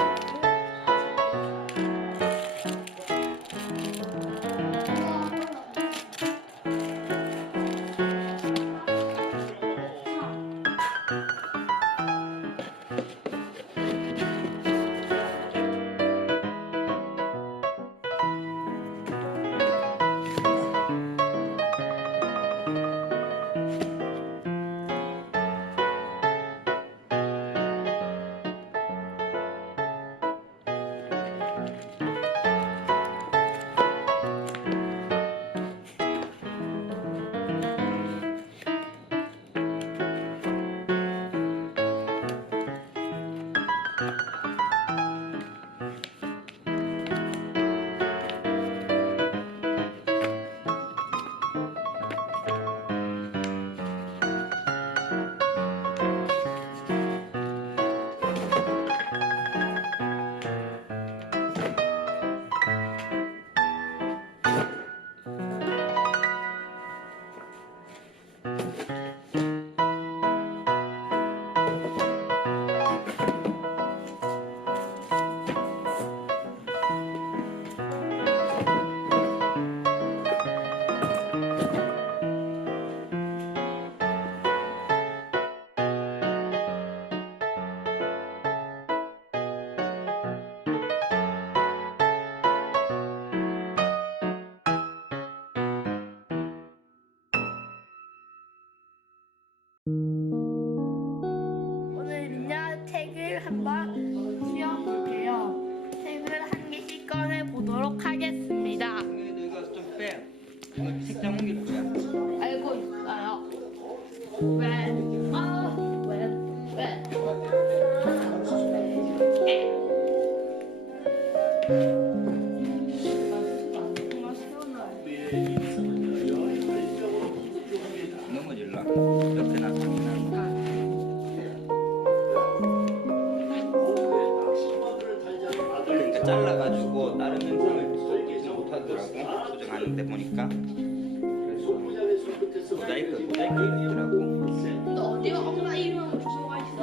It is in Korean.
Bye. 오늘은요 책을 한번 씌워볼게요. 책을 한 개씩 꺼내 보도록 하겠습니다. 이거 좀 빼. 책장 거야. 알고 있어요. 왜? 잘라가지고 다른 영상을 못하더라고. 조정하는데 보니까. 그래서 모자이크, 모자이크 있더라고. 너 어디 엄마 이름 주소가 있어?